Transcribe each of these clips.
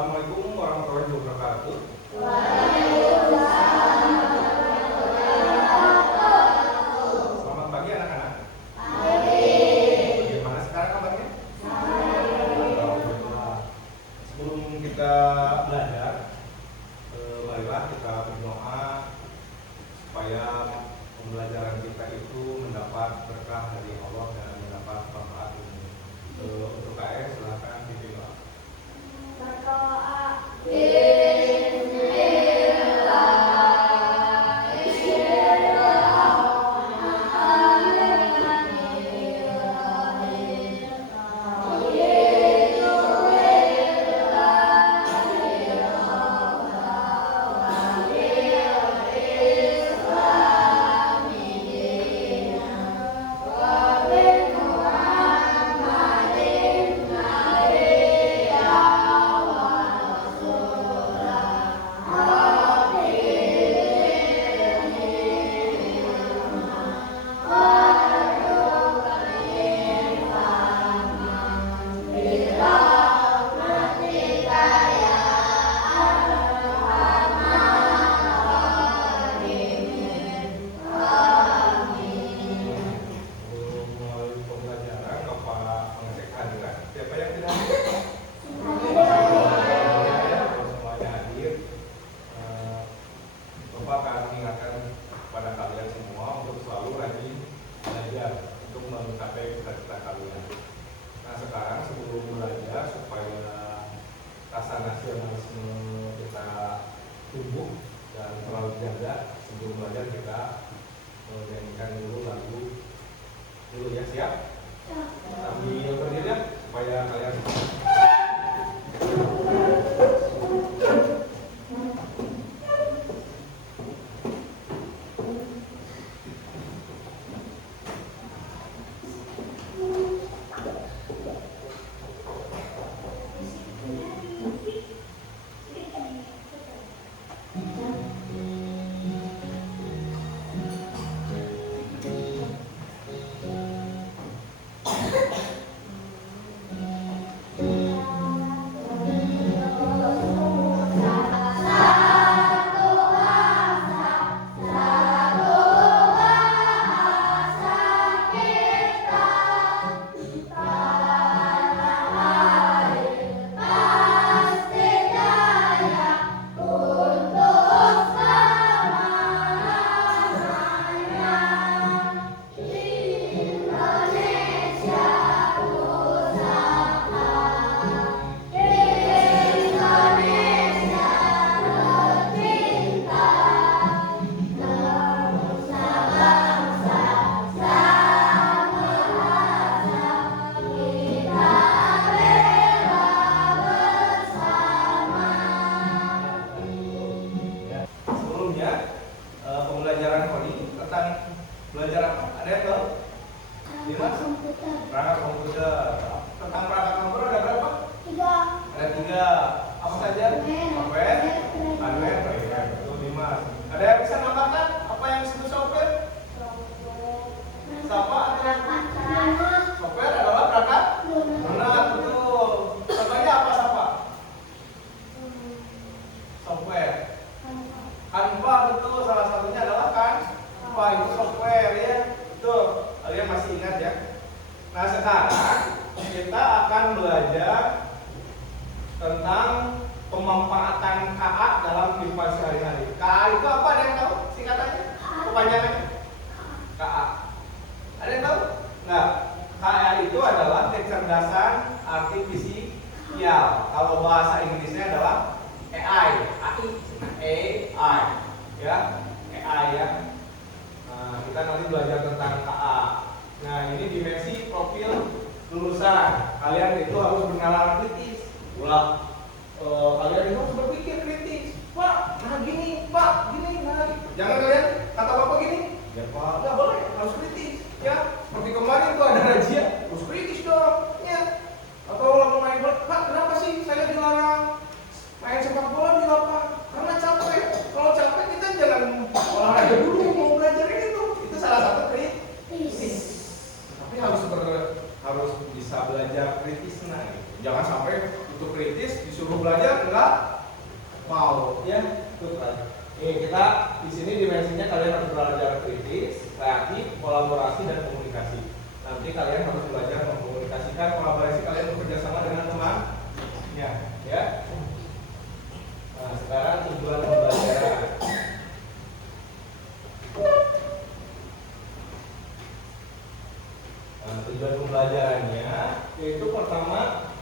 Assalamualaikum warahmatullahi wabarakatuh. Waalaikumsalam warahmatullahi wabarakatuh. Selamat pagi anak-anak. Pagi. Bagaimana sekarang kabarnya? Alhamdulillah. Sebelum kita belajar, marilah kita berdoa supaya pembelajaran kita itu mendapat berkah dari Allah dan mendapat manfaat ini. Untuk KS silakan dipimpin. Berdoa. Melalui pembelajaran Bapak mengecek kehadiran. Siapa yang tidak hadir? Kalau semuanya hadir, Bapak akan mengingatkan kepada kalian semua untuk selalu rajin belajar untuk mencapai cita-cita kalian. Nah sekarang sebelum belajar supaya rasa nasionalisme kita tumbuh dan selalu jaga, sebelum belajar kita menyanyikan dulu lagu dulu ya, siap? Sambil berdiri ya, supaya kalian pembelajaran koni tentang belajar apa? Ada yang tahu? Dimas? Perangkat komputer. Tentang perangkat komputer ada berapa? 3. Ada 3. Apa saja? Software, hardware, firmware. Itu Dimas. Ada yang bisa nambahkan apa yang disebut software? Siapa? Software adalah perangkat lunak, betul. Contohnya apa siapa? Software. Canva, betul, salah satunya adalah Canva, itu software ya. Tuh, kalian masih ingat ya. Nah sekarang kita akan belajar tentang pemanfaatan KA dalam kehidupan sehari-hari. KA itu apa? Ada yang tahu singkatannya? Kepanjangannya? KA. Ada yang tahu? Nah, KA itu adalah kecerdasan artifisial. Kalau bahasa Inggrisnya adalah AI, AI, ya, AI ya. Nah, kita nanti belajar tentang KA. Nah, ini dimensi profil lulusan. Kalian itu harus bernalar kritis. Ulah, kalian itu harus berpikir kritis. Pak, nah gini, Pak, gini, nah. Jangan kalian kata Bapak gini. Ya Pak, nggak boleh, harus kritis. Ya, seperti kemarin tuh ada razia, harus kritis dong. Ya. Atau kalau main bola, Pak, kenapa sih saya dilarang main sepak bola di lapangan? Karena capek. Kalau capek kita jangan olahraga dulu, mau belajar itu salah satu kritis. Tapi harus bisa belajar kritis, nah. Jangan sampai untuk kritis disuruh belajar enggak kreatif, kolaborasi, dan komunikasi. Nanti kalian harus belajar mengkomunikasikan kolaborasi kalian bekerja sama dengan temannya, ya. Nah, sekarang tujuan pembelajaran. Nah, tujuan pembelajarannya yaitu pertama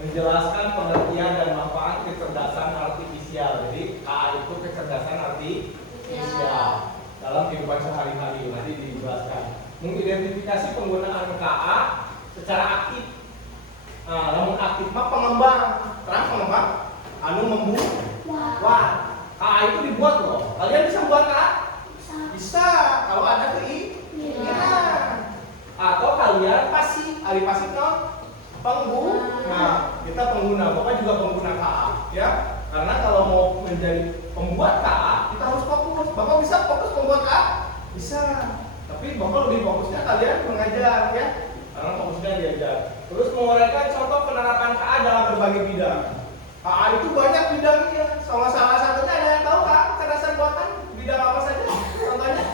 menjelaskan pengertian dan manfaat kecerdasan artifisial. Jadi KA itu kecerdasan artifisial dalam kehidupan sehari-hari. Nanti dijelaskan. Mengidentifikasi penggunaan KA secara aktif. Nah, namun aktif mah pengembang, terang pengembang, anu membuat. KA itu dibuat loh. Kalian bisa buat KA? Bisa. Kalau ada keinginan. Atau kalian pasif, ahli pasif non pengguna. Nah, kita pengguna, Bapak juga pengguna KA, ya. Karena kalau mau menjadi pembuat KA, kita harus fokus. Bapak bisa fokus membuat KA? Bisa. Tapi Bapak lebih fokusnya kalian mengajar, ya. Karena fokusnya diajar. Terus menguraikan contoh penerapan KA dalam berbagai bidang. KA itu banyak bidangnya. Salah satunya ada yang tahu KA kecerdasan buatan bidang apa saja? Contohnya?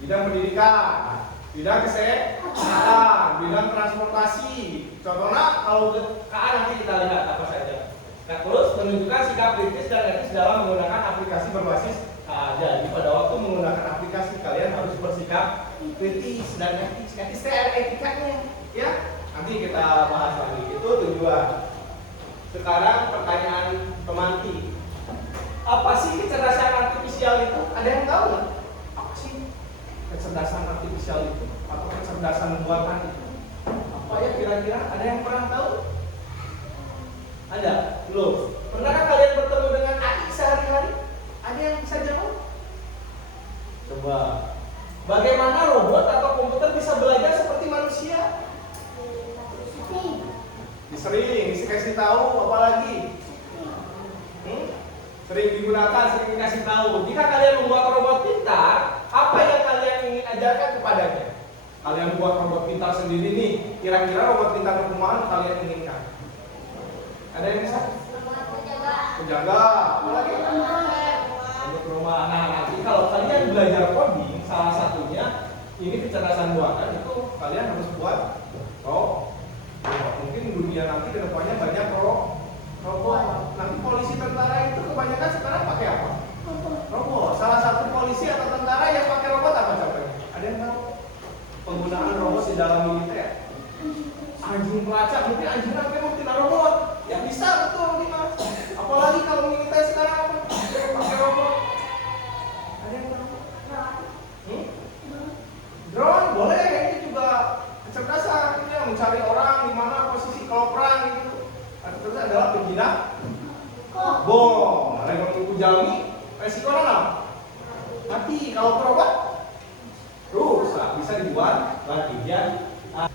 Bidang pendidikan, bidang kesehatan, bidang transportasi. Contohnya kalau KA nanti kita lihat apa saja. Nah, terus menunjukkan sikap kritis dan etis dalam menggunakan aplikasi berbasis KA. Jadi pada waktu menggunakan aplikasi kalian harus bersikap kritis dan etis. Etis etikanya, ya. Nanti kita bahas lagi. Itu tujuan. Sekarang pertanyaan pemantik. Apa sih kecerdasan artifisial itu? Ada yang tahu nggak? Apa sih kecerdasan artifisial itu? Atau kecerdasan buatan itu? Apa ya kira-kira? Ada yang pernah tahu? Ada? Belum? Pernahkah kalian bertemu dengan AI sehari-hari? Ada yang bisa jawab? Coba. Bagaimana robot atau komputer bisa belajar seperti manusia? Sering dikasih tahu, apalagi sering digunakan, sering dikasih tahu. Jika kalian membuat robot pintar, apa yang kalian ingin ajarkan kepadanya? Kalian buat robot pintar sendiri nih, kira-kira robot pintar berkembang kalian inginkan? Ada yang bisa? Penjaga, apalagi? Untuk rumah. Nah, nanti kalau kalian belajar coding, salah satunya ini kecerdasan buatan itu kalian harus buat mungkin dunia nanti kedepannya banyak robot. Nanti polisi tentara itu kebanyakan sekarang pakai apa? Robot. Salah satu polisi atau tentara yang pakai robot apa contohnya? Ada yang tahu? Penggunaan robot di dalam militer. Anjing pelacak, mungkin anjing apa mungkin robot? Ya bisa betul nih mas. Apalagi kalau militer sekarang apa? Pakai robot. Ada yang tahu? Drone boleh, ini juga kecerdasan, ya, mencari orang di mana posisi kalau perang gitu. Terus adalah penjinak bom. Nah, yang menunggu jalmi resiko apa? Mati. Kalau robot rusak, bisa dibuat lagi ya. Nah,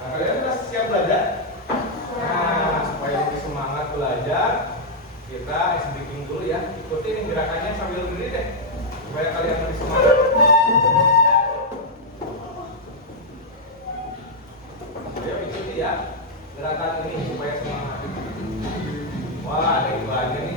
kalian sudah siap belajar? Nah, supaya lebih semangat belajar, kita speaking dulu ya. Ikutin gerakannya sambil berdiri deh, supaya kalian lebih semangat. Ayo ikuti ya gerakan ini supaya semangat. Wah, ada yang belajar nih.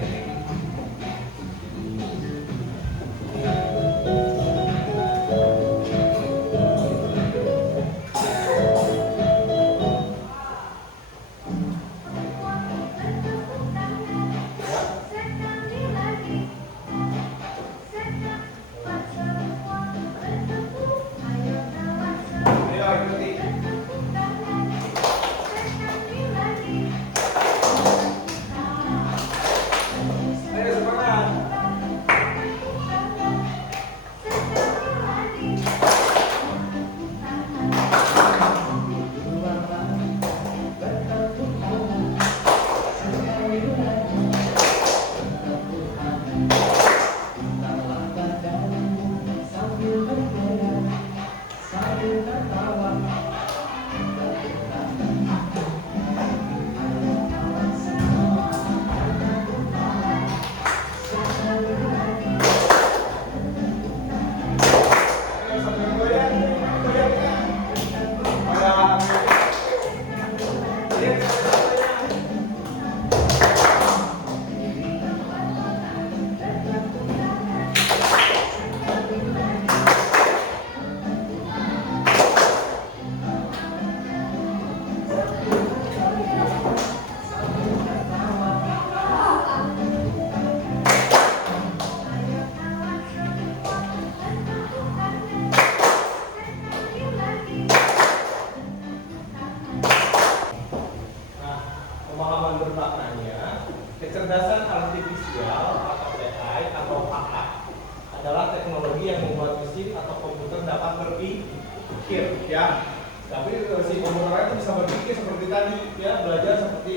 mesin atau komputer dapat berpikir, ya. Tapi si komputer itu bisa berpikir seperti tadi, ya, belajar seperti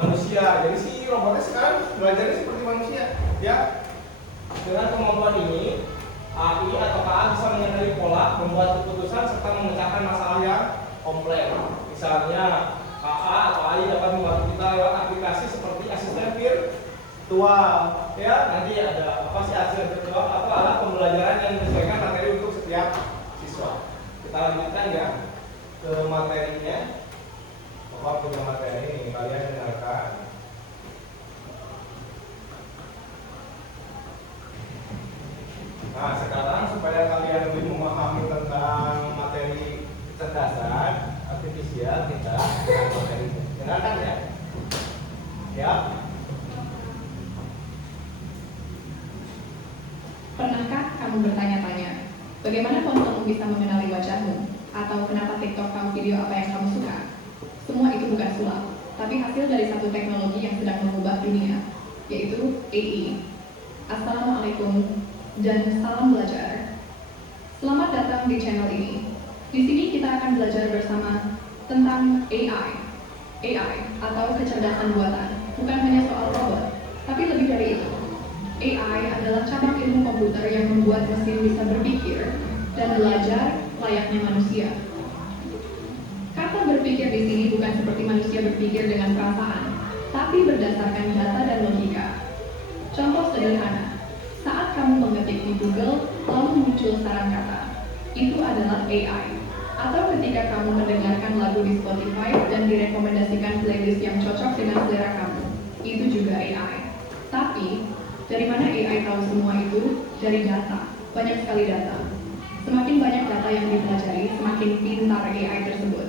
manusia. Jadi si robotnya sekarang belajarnya seperti manusia, ya. Dengan kemampuan ini, AI atau KA bisa mengenali pola, membuat keputusan serta memecahkan masalah yang kompleks. Misalnya, KA atau AI dapat membantu kita lewat aplikasi seperti asisten virtual, ya. Nanti ada apa sih asisten virtual? Atau alat pembelajaran yang menyesuaikan materi untuk setiap siswa. Kita lanjutkan ya ke materinya. Bapak punya materi ini, kalian dengarkan. Nah, sekarang supaya kalian lebih memahami tentang materi kecerdasan artifisial, kita dengan materinya. Dengarkan ya. Ya. Pernahkah kamu bertanya-tanya, bagaimana ponselmu bisa mengenali wajahmu? Atau kenapa TikTok kamu video apa yang kamu suka? Semua itu bukan sulap, tapi hasil dari satu teknologi yang sedang mengubah dunia, yaitu AI. Assalamualaikum dan salam belajar. Selamat datang di channel ini. Di sini kita akan belajar bersama tentang AI. AI atau kecerdasan buatan, bukan hanya soal robot, tapi lebih dari itu. AI adalah cabang ilmu komputer yang membuat mesin bisa berpikir dan belajar layaknya manusia. Kata berpikir di sini bukan seperti manusia berpikir dengan perasaan, tapi berdasarkan data dan logika. Contoh sederhana, saat kamu mengetik di Google, lalu muncul saran kata, itu adalah AI. Atau ketika kamu mendengarkan lagu di Spotify dan direkomendasikan playlist yang cocok dengan selera kamu, itu juga AI. Tapi, dari mana AI tahu semua itu? Dari data, banyak sekali data. Semakin banyak data yang dipelajari, semakin pintar AI tersebut.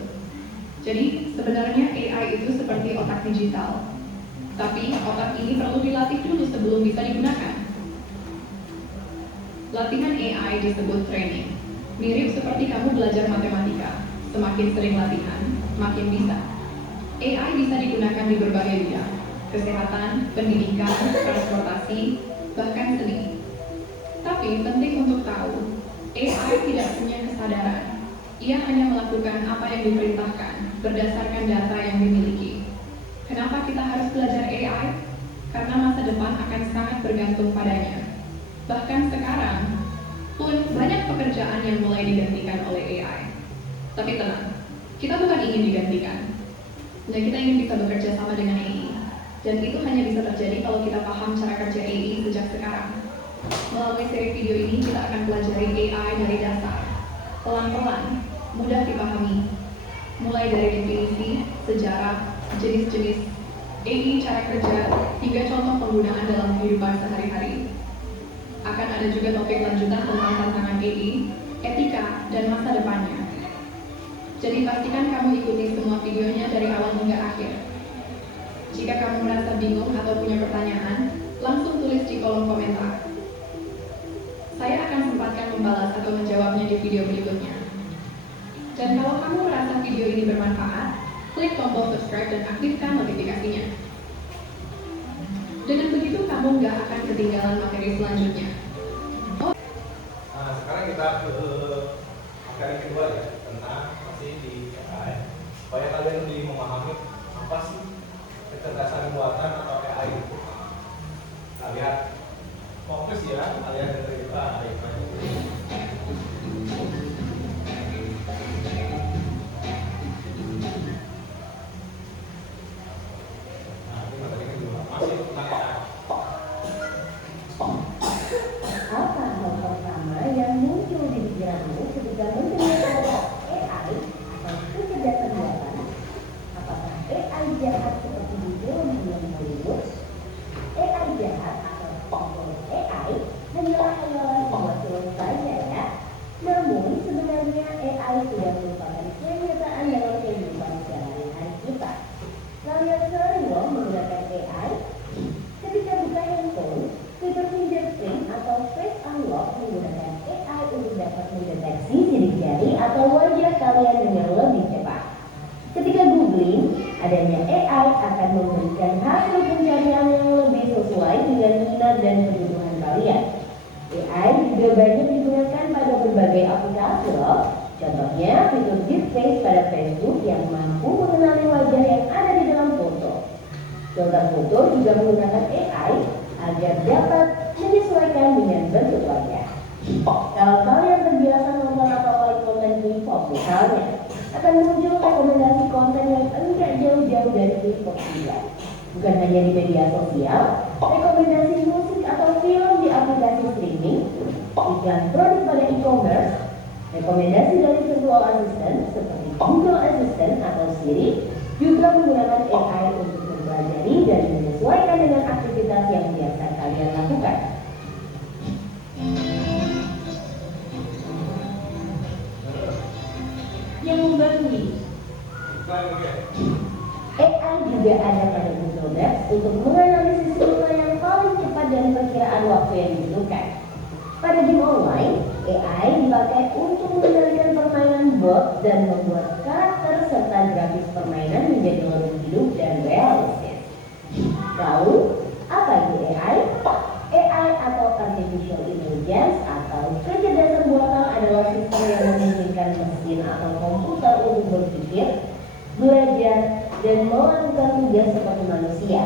Jadi, sebenarnya AI itu seperti otak digital. Tapi, otak ini perlu dilatih dulu sebelum bisa digunakan. Latihan AI disebut training. Mirip seperti kamu belajar matematika. Semakin sering latihan, makin bisa. AI bisa digunakan di berbagai bidang. Kesehatan, pendidikan, transportasi, bahkan seni. Tapi penting untuk tahu, AI tidak punya kesadaran. Ia hanya melakukan apa yang diperintahkan berdasarkan data yang dimiliki. Kenapa kita harus belajar AI? Karena masa depan akan sangat bergantung padanya. Bahkan sekarang pun banyak pekerjaan yang mulai digantikan oleh AI. Tapi tenang, kita bukan ingin digantikan. Nah, kita ingin bisa bekerja sama dengan AI. Dan itu hanya bisa terjadi kalau kita paham cara kerja AI sejak sekarang. Melalui seri video ini kita akan pelajari AI dari dasar, pelan-pelan, mudah dipahami. Mulai dari definisi, sejarah, jenis-jenis AI, cara kerja, hingga contoh penggunaan dalam kehidupan sehari-hari. Akan ada juga topik lanjutan tentang tantangan AI, etika, dan masa depannya. Jadi pastikan kamu ikuti semua videonya dari awal hingga akhir. Jika kamu merasa bingung atau punya pertanyaan, langsung tulis di kolom komentar. Saya akan sempatkan membalas atau menjawabnya di video berikutnya. Dan kalau kamu merasa video ini bermanfaat, klik tombol subscribe dan aktifkan notifikasinya. Dengan begitu kamu nggak akan ketinggalan materi selanjutnya. Nah, sekarang kita ke materi kedua ya, tentang masih di AI. Supaya kalian lebih memahami apa sih kecerdasan buatan atau AI itu. Nah, lihat fokus ya, kalian dengerin kita AI. Nah, ini materi kedua, masih tentang AI. Apa hal pertama yang muncul di pikiranmu ketika mendengar kata AI atau kecerdasan buatan? Apakah AI jahat seperti di film-film Hollywood? AI jahat atau AI hanyalah hayalan sebuah film saja ya. Namun sebenarnya AI sudah merupakan kenyataan dalam kehidupan sehari-hari kita. Kalian sering loh menggunakan AI. Ketika buka handphone, fitur fingerprint atau face unlock menggunakan AI untuk dapat mendeteksi sidik jari atau wajah kalian dengan lebih cepat. Ketika googling, adanya AI akan memberikan hasil pencarian yang lebih sesuai dengan minat dan kebutuhan kalian. AI juga banyak digunakan pada berbagai aplikasi loh. Contohnya fitur Deep Face pada Facebook yang mampu mengenali wajah yang ada di dalam foto. Filter foto juga menggunakan AI agar dapat menyesuaikan dengan bentuk wajah. Kalau kalian terbiasa nonton atau like konten K-pop misalnya, akan muncul rekomendasi konten yang enggak jauh-jauh dari K-pop juga. Bukan hanya di media sosial, rekomendasi musik atau film di aplikasi streaming, iklan produk pada e-commerce, rekomendasi dari virtual assistant seperti Google Assistant atau Siri juga menggunakan AI untuk mempelajari dan menyesuaikan dengan aktivitas yang biasa kalian lakukan. Yang membagi AI juga ada pada Google Maps untuk menganalisis rute yang paling cepat dan perkiraan waktu yang dibutuhkan. Pada game online, AI dipakai untuk mengendalikan permainan bot dan membuat karakter serta grafis permainan menjadi lebih hidup dan realistis. Lalu, apa itu AI? AI atau Artificial Intelligence atau kecerdasan buatan adalah sistem yang memungkinkan mesin atau komputer untuk berpikir, belajar, dan melakukan tugas seperti manusia.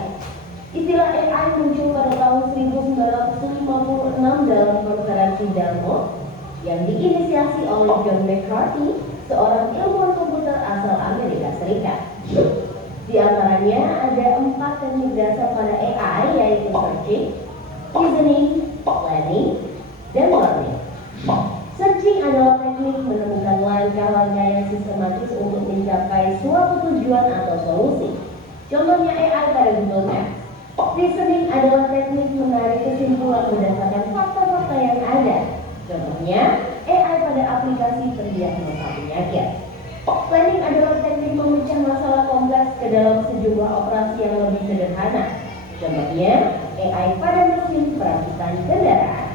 Istilah AI muncul pada tahun 1956 dalam konferensi Dartmouth yang diinisiasi oleh John McCarthy, seorang ilmuwan komputer asal Amerika Serikat. Di antaranya ada 4 teknik dasar pada AI, yaitu searching, reasoning, planning, dan learning. Searching adalah teknik menemukan langkah-langkah yang sistematis untuk mencapai suatu tujuan atau solusi. Contohnya AI pada Google Maps. Reasoning adalah teknik menarik kesimpulan berdasarkan fakta-fakta yang ada. Contohnya AI pada aplikasi pendiagnosa penyakit. Planning adalah teknik memecah masalah kompleks ke dalam sejumlah operasi yang lebih sederhana. Contohnya AI pada mesin perakitan kendaraan.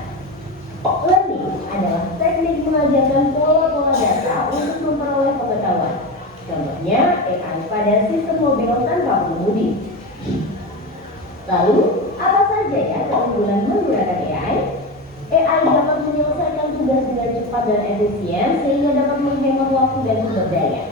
Learning adalah teknik mengajarkan pola-pola data untuk memperoleh pengetahuan. Contohnya AI pada sistem mobil tanpa pengemudi. Lalu, apa saja ya keunggulan menggunakan AI? AI dapat menyelesaikan tugas dengan cepat dan efisien sehingga dapat menghemat waktu dan sumber daya.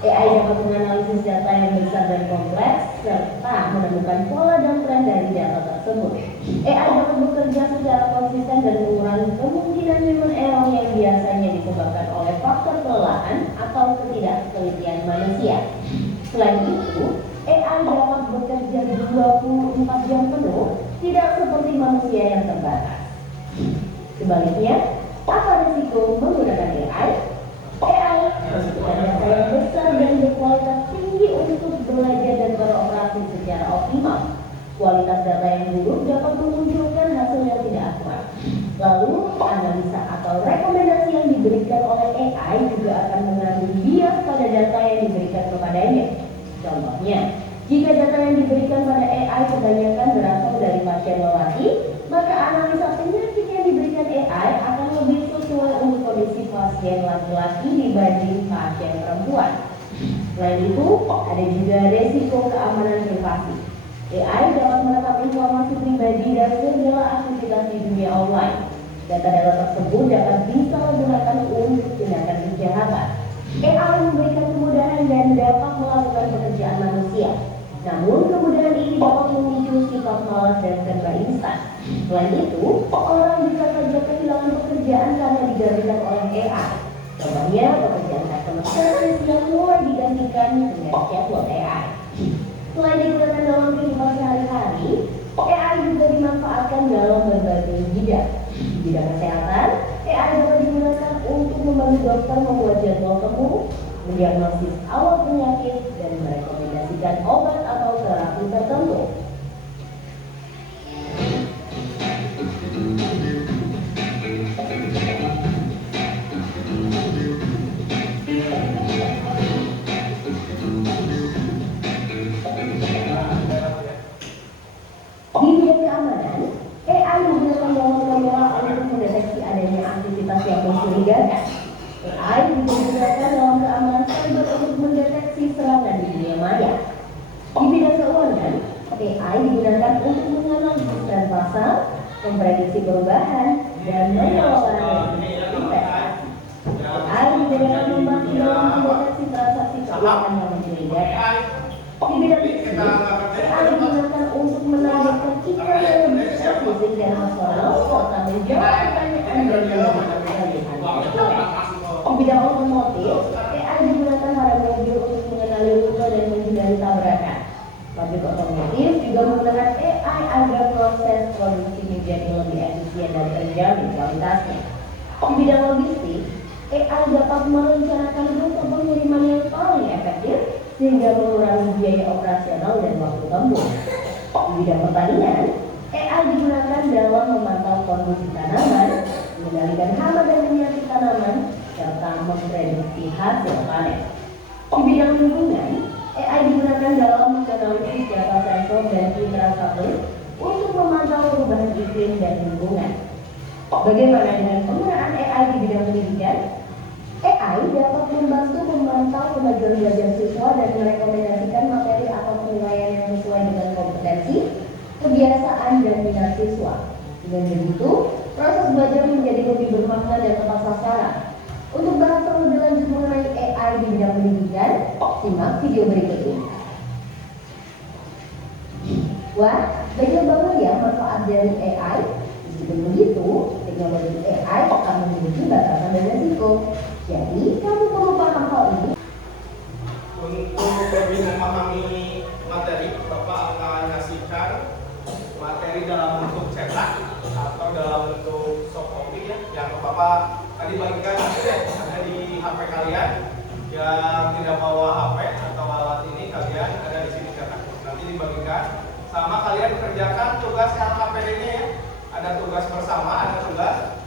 AI dapat menganalisis data yang besar dan kompleks serta menemukan pola dan tren dari data tersebut. AI dapat bekerja secara konsisten dan mengurangi kemungkinan human error yang biasanya disebabkan oleh faktor kelelahan atau ketidaktelitian manusia. Selain itu, AI dapat bekerja 24 jam penuh, tidak seperti manusia yang terbatas. Sebaliknya, apa risiko menggunakan AI? AI membutuhkan data yang besar dan berkualitas tinggi untuk belajar dan beroperasi secara optimal. Kualitas data yang buruk dapat memunculkan hasil yang tidak akurat. Lalu, analisa atau rekomendasi yang diberikan oleh AI juga akan mengandung bias pada data yang diberikan kepadanya. Contohnya, jika data yang diberikan pada AI kebanyakan berasal dari pasien lelaki, maka analisa penyakit yang diberikan AI akan lebih sesuai untuk kondisi pasien laki-laki dibanding pasien perempuan. Selain itu, ada juga resiko keamanan privasi. AI dapat merekam informasi pribadi dan segala aktivitas di dunia online. Data-data tersebut dapat disalahgunakan untuk tindakan kejahatan. AI memberikan kemudahan dan dapat melakukan pekerjaan manusia. Namun, kemudahan ini dapat memicu sifat malas dan serba instan. Selain itu, orang bisa saja kehilangan pekerjaan karena digantikan oleh AI. Contohnya, pekerjaan customer service yang mulai digantikan dengan chatbot AI. Selain digunakan dalam kehidupan sehari-hari, AI juga dimanfaatkan dalam berbagai bidang. Di bidang kesehatan, AI dapat digunakan untuk membantu dokter membuat jadwal temu, mendiagnosis awal penyakit, dan merekomendasikan obat atau terapi tertentu. Di bidang keamanan, AI digunakan dalam kamera untuk mendeteksi adanya aktivitas yang mencurigakan. AI juga digunakan dalam keamanan cyber untuk mendeteksi serangan di dunia maya. Di bidang keuangan, AI digunakan untuk menganalisis tren pasar, memprediksi perubahan, dan mengelola risiko investasi. dalam membantu dalam mendeteksi transaksi keuangan yang mencurigakan. Di bidang bisnis, AI digunakan untuk menargetkan iklan yang lebih spesifik dan personal serta menjawab pertanyaan dan menentukan pilihan. Di bidang otomotif, AI digunakan pada mobil untuk mengenali rute dan menghindari tabrakan. Pabrik otomotif juga menggunakan AI agar proses produksi menjadi lebih efisien dan terjamin kualitasnya. Di bidang logistik, AI dapat merencanakan rute pengiriman yang paling efektif sehingga mengurangi biaya operasional dan waktu tempuh. Di bidang pertanian, AI digunakan dalam memantau kondisi tanaman, mengendalikan hama dan penyakit tanaman, serta memprediksi hasil panen. Di bidang lingkungan, AI digunakan dalam menganalisis data sensor dan indera satelit untuk memantau perubahan iklim dan lingkungan. Bagaimana dengan penggunaan AI di bidang pendidikan? AI dapat membantu memantau kemajuan belajar siswa dan merekomendasikan materi atau penilaian yang sesuai dengan kompetensi, kebiasaan, dan minat siswa. Dengan begitu, proses belajar menjadi lebih bermakna dan tepat sasaran. Untuk bahas lebih lanjut mengenai AI di bidang pendidikan, simak video berikut ini. Wah, banyak banget ya manfaat dari AI. Meskipun begitu, teknologi AI akan memiliki batasan dan risiko. Jadi, kamu perlu paham hal ini. Untuk lebih memahami materi, Bapak akan ngasihkan materi dalam bentuk cetak atau dalam bentuk soft copy ya, yang Bapak tadi bagikan ada di HP kalian. Yang tidak bawa HP atau alat ini, kalian ada di sini cetak. Nanti dibagikan sama kalian kerjakan tugas LKPD-nya ya. Ada tugas bersama, ada tugas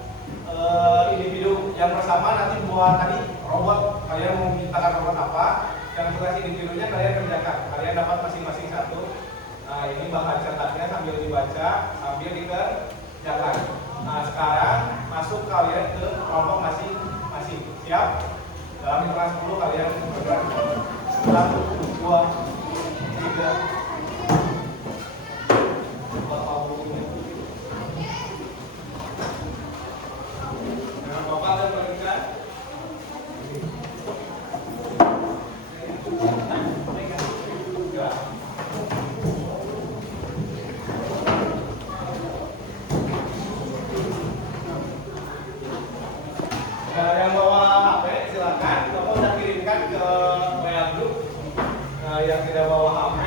individu. Yang bersama nanti buat tadi robot, kalian mau menciptakan robot apa, yang tugas individunya kalian kerjakan. Kalian dapat masing-masing satu. Nah, ini bahan cetaknya sambil dibaca, sambil dikerjakan. Nah, sekarang masuk kalian ke kelompok masing-masing. Siap? Dalam hitungan 10 kalian bergerak. 1, 2, 3. Bapak bukunya. Bapak akan berikan. Yang bawa HP silakan, Bapak udah kirimkan ke WA group. Yang tidak bawa HP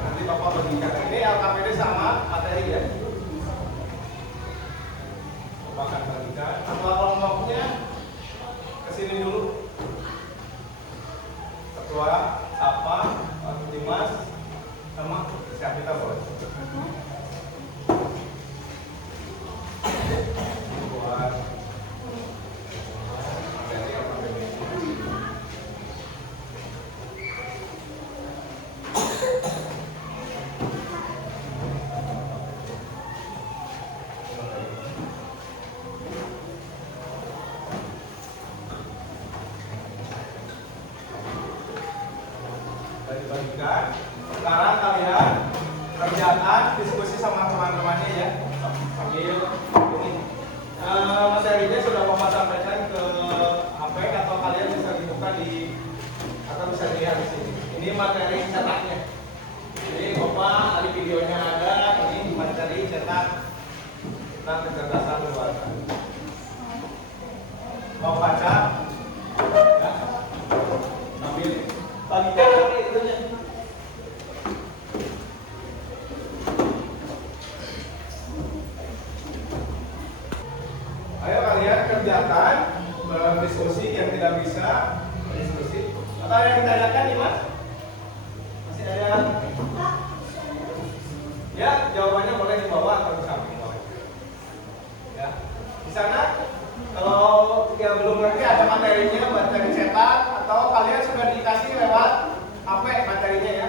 nanti Bapak bagikan. Ini LKPD sama materi ya. Bapak akan bagikan. Ketua kelompoknya kesini dulu. Ketua, Sapa, Pak Dimas, sama siap kita boleh. Buat materi LKPD. Dibagikan. Sekarang kalian kerjakan diskusi sama teman-temannya ya, sambil ini materinya sudah Bapak sampaikan ke HP atau kalian bisa dibuka di atau bisa dilihat di sini. Ini materi cetaknya. Jadi Bapak tadi videonya ada, ini materi cetak tentang kecerdasan buatan. Bapak baca, ya, sambil bagikan nanti itunya. Ayo kalian kerjakan berdiskusi, yang tidak bisa berdiskusi. Atau yang ditanyakan nih Mas? Masih ada? Ya, jawabannya boleh di bawah atau di samping boleh. Ya, di sana kalau yang belum ngerti ada materinya, materi cetak atau kalian sudah dikasih lewat HP materinya ya.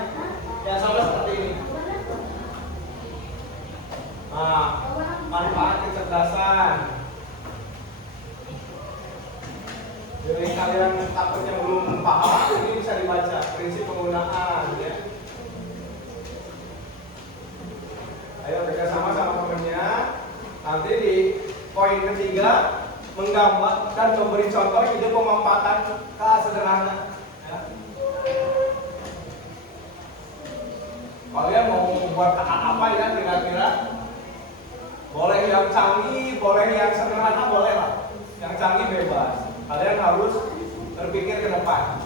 Ya sama seperti ini. Nah, manfaat kecerdasan. Jadi kalian takutnya belum paham, ini bisa dibaca prinsip penggunaan ya. Ayo kerjasama sama temennya. Nanti di poin ketiga menggambar dan memberi contoh ide pemanfaatan sederhana. Ya. Kalian mau buat apa ya kira-kira? Boleh yang canggih, boleh yang sederhana, boleh lah. Yang canggih bebas. Kalian harus berpikir ke depan.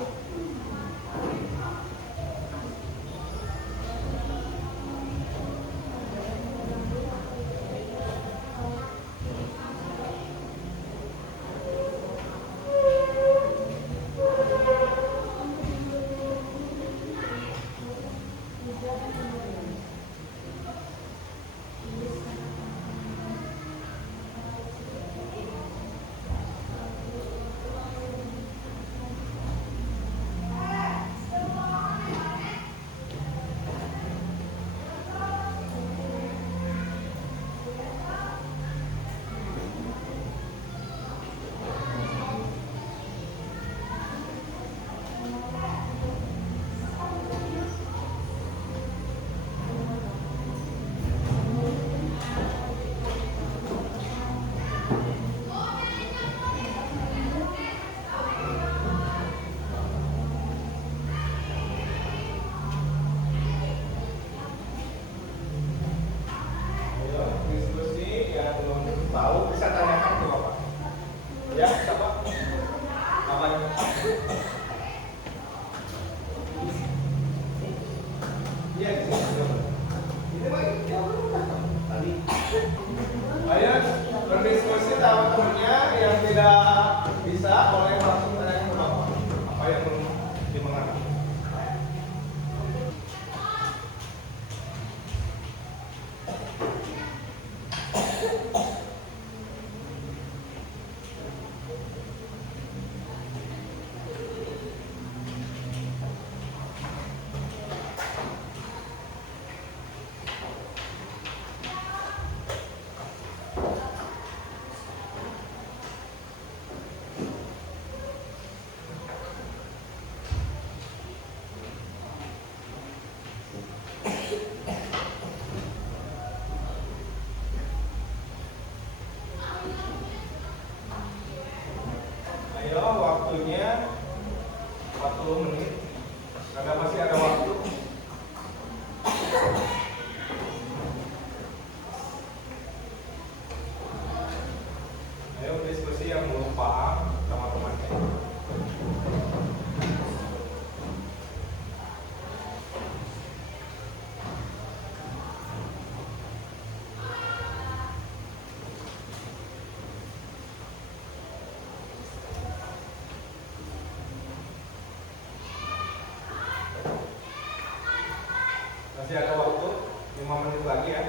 Tahu bisa tanyakan ke Bapak. Ya, siapa? Namanya? Iya, ini lagi. Tadi. Ayo berdiskusi sama temennya yang tidak bisa boleh langsung tanyakan ke Bapak. Apa yang dimengerti? Ayo waktunya 40 menit. Masih ada waktu. Ayo diskusi yang belum paham sama temannya. Masih ada waktu 5 menit lagi ya.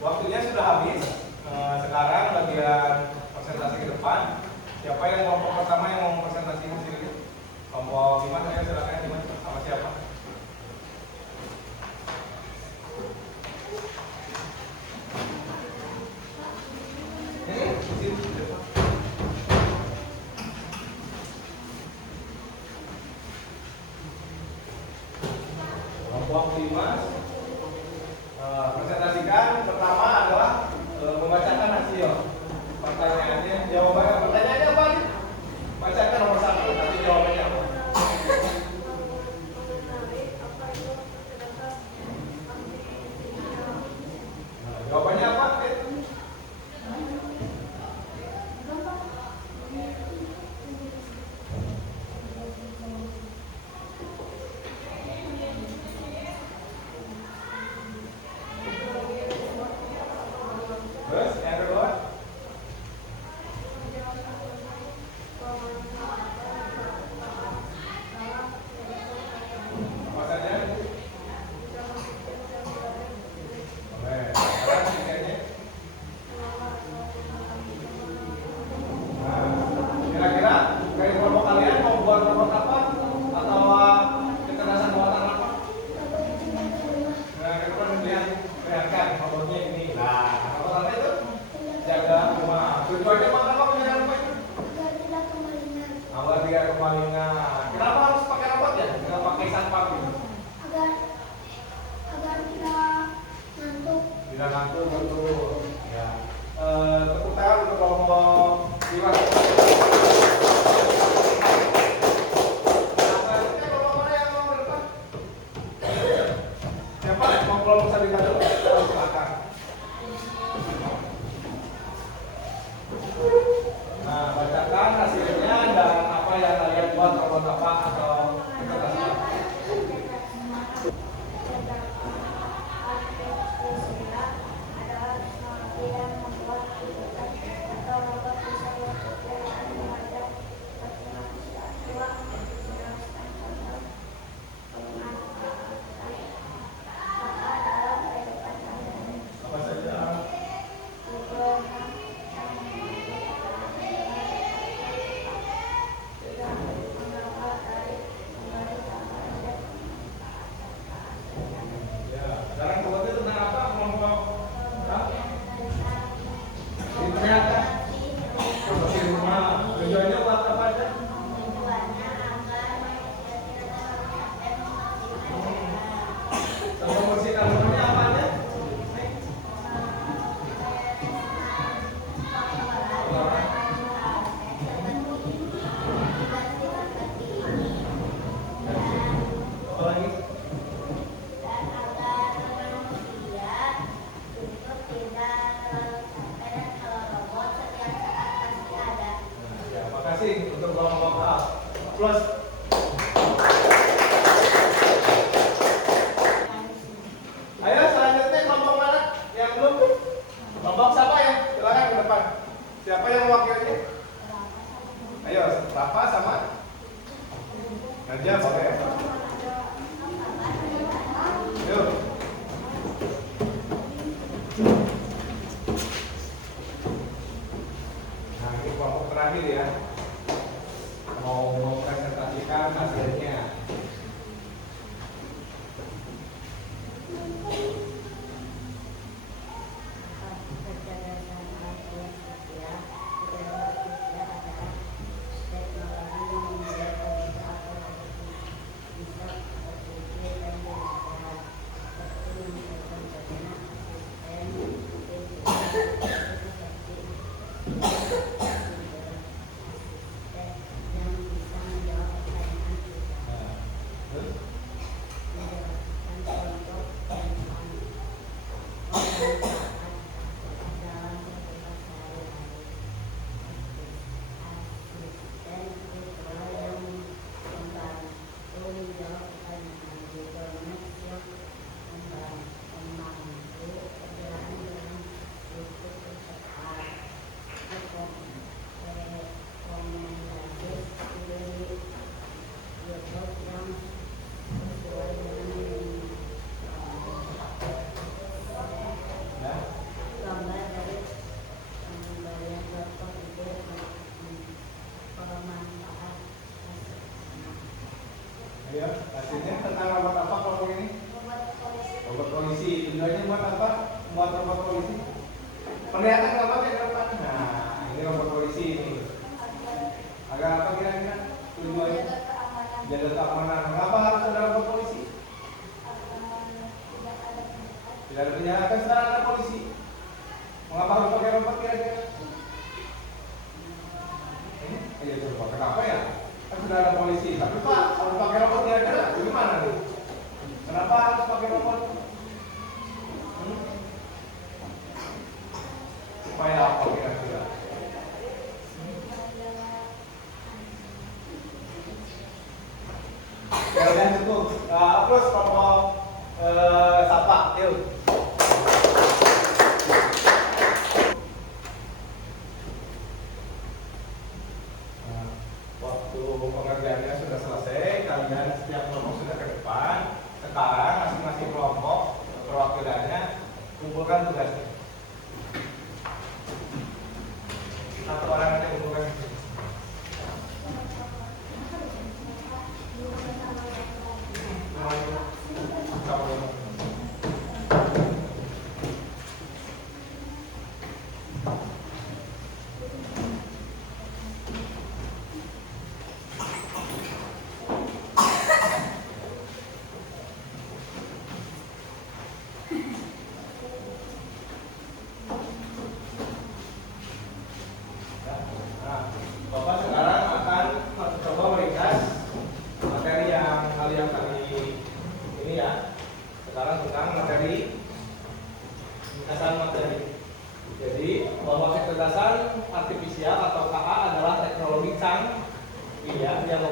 Waktunya sudah habis. Sekarang bagian presentasi ke depan. Siapa yang kelompok pertama yang mau presentasi hasil ini? Kelompok gimana ya, silakan gimana sama siapa? Di sini. Kelompok 5 presentasikan. Pertama adalah membacakan hasil pertanyaannya, jawabannya. Pertanyaannya apa aja? Bacakan nomor 1, nanti jawabannya apa? Jawabannya apa? Betul. Ya. Tepuk tangan untuk kelompok Iwan. Selanjutnya kelompok mana yang mau ke depan? Siapa? Mau kelompok Sabita dulu? Silakan. Nah, bacakan hasilnya dan apa yang kalian buat, robot apa atau presentasi. Apa saja? Ya, sekarang kelompok itu tentang apa? Kelompok internet kan? Produksi rumah. Tujuannya buat apa aja? Sama membersihkan rumahnya apa aja? Apa lagi? Ya, makasih untuk kelompok A. Plus. Ayo selanjutnya kelompok mana yang belum? Kelompok siapa yang? Silakan ke depan. Siapa yang mewakilinya? Ayo, Rafa sama Nadia boleh. Yuk. Nah, ini kelompok terakhir ya. Mau mempresentasikan hasilnya. Nah, terus? Ya. Ayo, hasilnya tentang robot apa kelompok ini? Robot polisi. Tujuannya buat apa? Buat robot polisi. Perlihatkan robotnya ke depan. Nah, ini robot polisi ini. Agar apa kira-kira tujuannya? Jaga keamanan. Mengapa harus ada robot polisi? Tidak ada penjaga, kan sekarang ada polisi. Mengapa harus pakai robot kira-kira? Iya, coba kenapa ya? Kan sudah ada polisi. Tapi Pak, kalau pakai robot kira-kira gimana nih? Kenapa harus pakai robot? Supaya apa kira-kira? Ya udah cukup. Terus kelompok Sapa, yuk. Nah, waktu pengerjaannya sudah selesai, kalian setiap kelompok sudah ke depan. Sekarang masing-masing kelompok perwakilannya kumpulkan tugasnya. Satu orang aja kumpulkan. Kamu.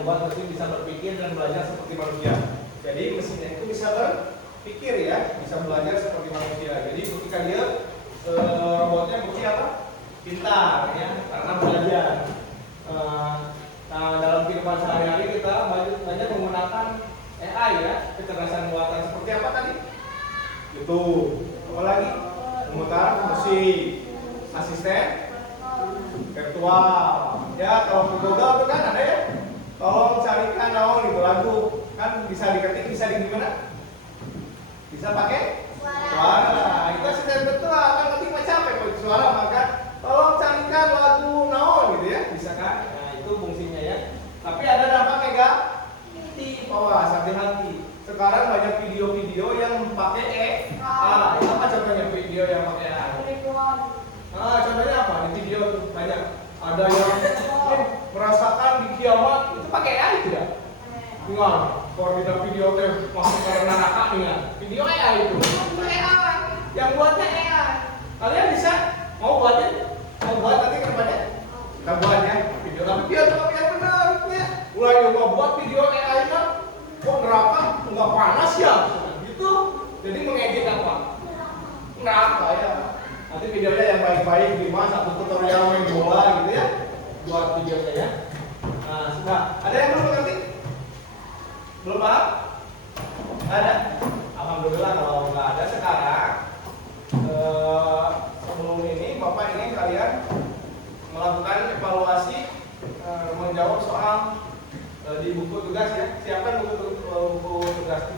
membuat mesin bisa berpikir dan belajar seperti manusia. Jadi mesinnya itu bisa berpikir ya, bisa belajar seperti manusia. Jadi ketika dia robotnya bukti apa? Pintar ya, karena belajar. Nah, dalam kehidupan sehari-hari kita banyak menggunakan AI ya, kecerdasan buatan seperti apa tadi? Itu, apalagi memutar musik, asisten virtual. Ya, kalau di Google itu kan ada ya. Tolong carikan naon itu lagu, kan bisa diketik, bisa di gimana? Bisa pakai suara. Itu asisten virtual kan ketik mah capek pakai suara, maka tolong carikan lagu naon gitu ya, bisa kan? Nah, itu fungsinya ya. Tapi ada dampak negatif, awas hati-hati. Sekarang banyak video-video yang pakai AI. Apa contohnya video yang pakai AI? Contohnya apa? Di video tuh banyak. Ada yang merasakan di kiamat itu pakai AI tidak? Enggak. Kalau kita video teh masuk ke neraka nih ya. Video AI itu. Itu AI. Yang buatnya AI. Kalian bisa mau buatin? Mau buat nanti ke depannya? Kita buat ya video, tapi biar yang benar ya. Mulai coba buat video AI kan, kok neraka nggak panas ya? Gitu. Jadi mengedit apa? Neraka ya. Nanti videonya yang baik-baik dimas, satu tutorial main bola gitu ya, buat videonya ya. Nah, sudah. Ada yang belum ngerti? Belum paham? Ada? Alhamdulillah kalau nggak ada sekarang. Sebelum ini Bapak ingin kalian melakukan evaluasi, menjawab soal di buku tugas ya. Siapkan buku tugas.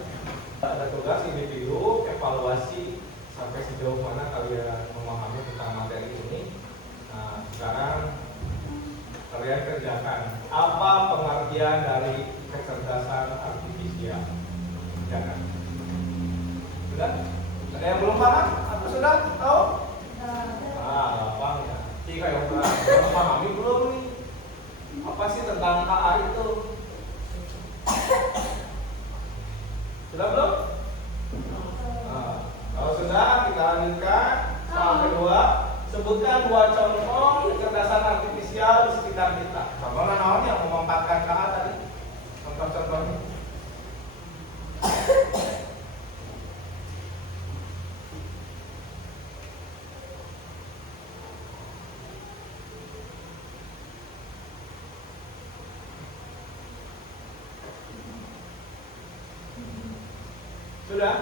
Ada tugas individu, evaluasi sampai sejauh mana kalian memahami tentang materi ini. Nah, sekarang kalian kerjakan apa pengertian dari kecerdasan artifisial. Jangan. Sudah? Ada yang belum paham? Atau sudah tahu? Gampang ya. Jika yang belum pahami belum nih. Apa sih tentang KA itu? Sudah belum? Kalau sudah, kita lanjutkan. Soal kedua, sebutkan 2 contoh kecerdasan artifisial di sekitar kita. Contohnya naon yang memanfaatkan KA tadi? Contoh-contohnya. Sudah?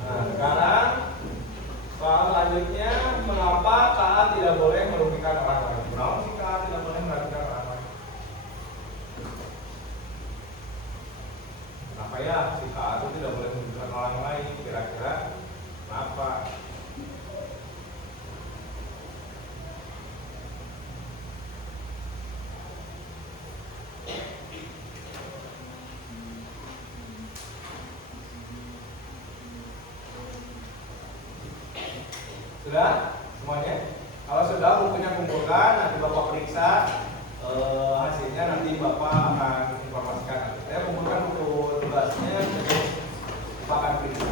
Nah, sekarang soal selanjutnya, mengapa KA tidak boleh merugikan orang lain? Kenapa sih KA tidak boleh merugikan orang lain? Kenapa ya si KA itu tidak boleh merugikan orang lain? Kira-kira kenapa? Sudah semuanya? Kalau sudah, bukunya kumpulkan, nanti Bapak periksa hasilnya, nanti Bapak akan informasikan. Saya kumpulkan buku tugasnya, jadi Bapak akan periksa.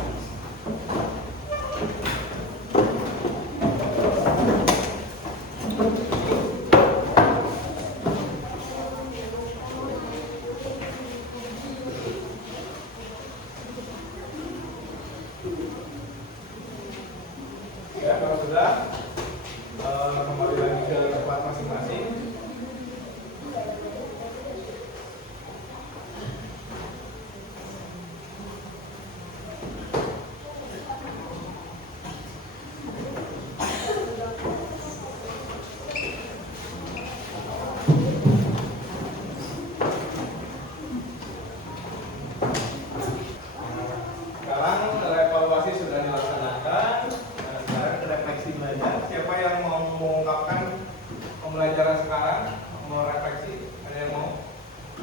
Ya, kalau sudah kembali lagi ke tempat masing-masing. Sekarang evaluasi sudah dilaksanakan. Refleksi belajar. Siapa yang mau mengungkapkan pembelajaran sekarang? Mau refleksi? Ada yang mau?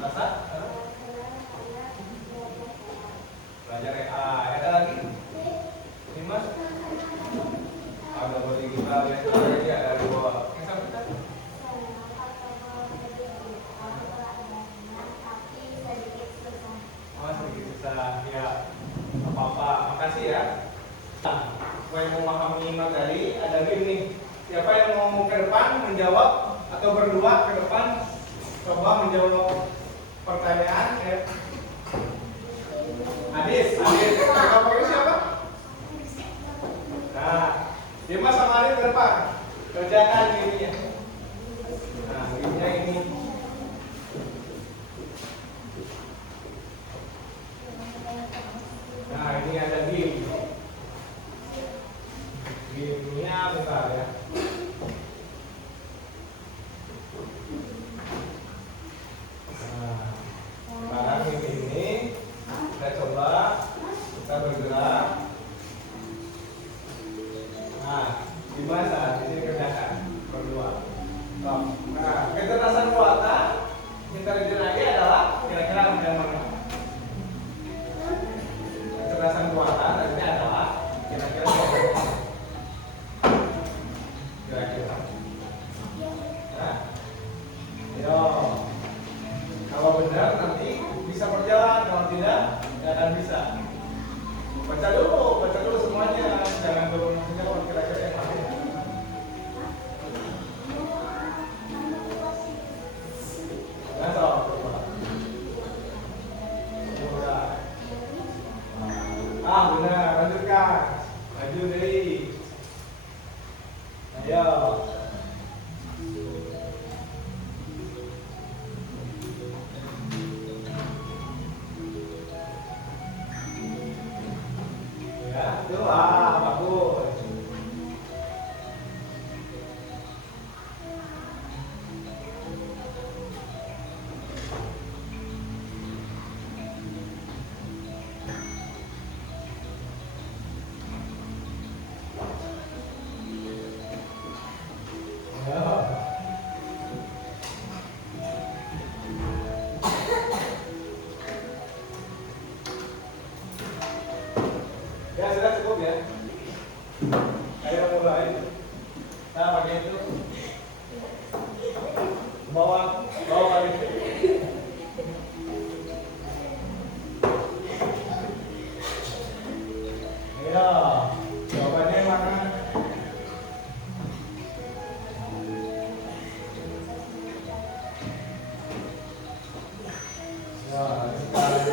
Rasa? Belajar AI. Ada lagi? Ini Mas? Ada bagi kita lihat lagi ada di bawah. Yang sampai tadi? Oh, sedikit susah. Ya, apa-apa. Makasih ya. Supaya memahami materi, ada game nih. Siapa yang mau ke depan menjawab atau berdua ke depan coba menjawab pertanyaan. Adis, kakak panggil siapa? Nah, Dimas sama Adis ke depan. Kerjakan ininya. Nah, ininya ini. Nah, ini ada game. Gamenya bentar ya. Nah, sekarang ini kita coba kita bergerak. Nah, gimana? Di sini kerjakan berdua. Nah, kecerdasan buatan intelijen lagi adalah kira-kira yang mana? Kecerdasan buatan ini adalah kira-kira yang mana? Kira-kira. Nah, ayo. Kalau benar nanti bisa berjalan, kalau tidak akan bisa. Baca dulu semuanya, jangan dulu menjawab kira-kira yang mana. Benar, lanjutkan. Maju dari. Ayo. Ya, doa bagus. Ya sudah cukup ya. Ayo mulai. Nah pakai itu. Bawa kali. Ya, jawabannya mana? Ya, sekarang.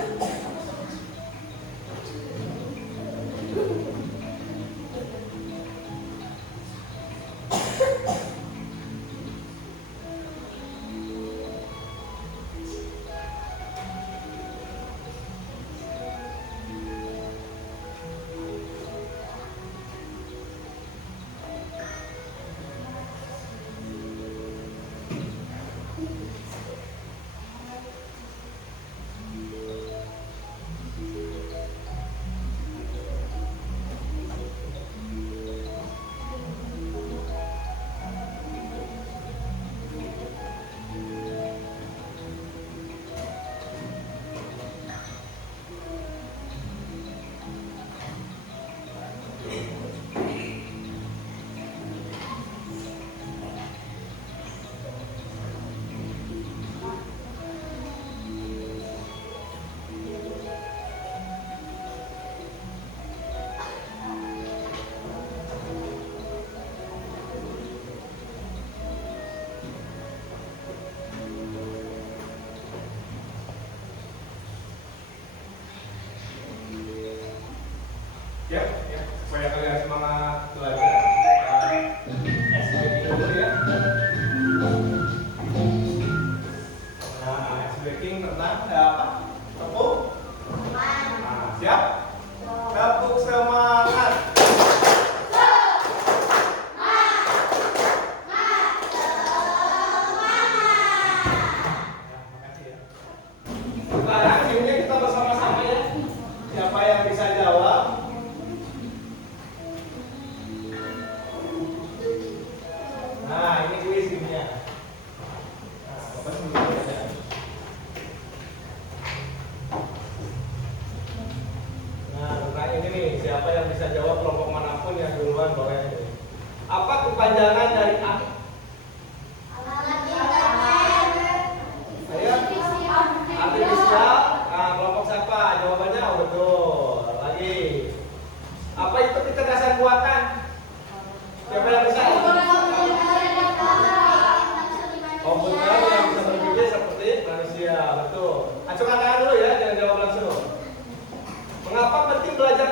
Ya, supaya kalian semangat belajar. Ice dulu ya. Nah, ice breaking tentang apa? Tepuk. Nah, siap? Tepuk semangat. Sekarang gamenya kita bersama-sama ya. Siapa yang bisa jawab? Nah, ini kuis gamenya. Nah, Bapak sebelum aja. Nah, tentang ini nih, siapa yang bisa jawab kelompok manapun yang duluan boleh. Apa kepanjangan dari A? Artificial. Nah, kelompok siapa? Jawabannya oh, betul. Lagi. Apa itu kecerdasan buatan? Siapa yang bisa? Komputer yang bisa berpikir Iya, betul. Acungkan tangan dulu ya, jangan jawab langsung. Mengapa penting belajar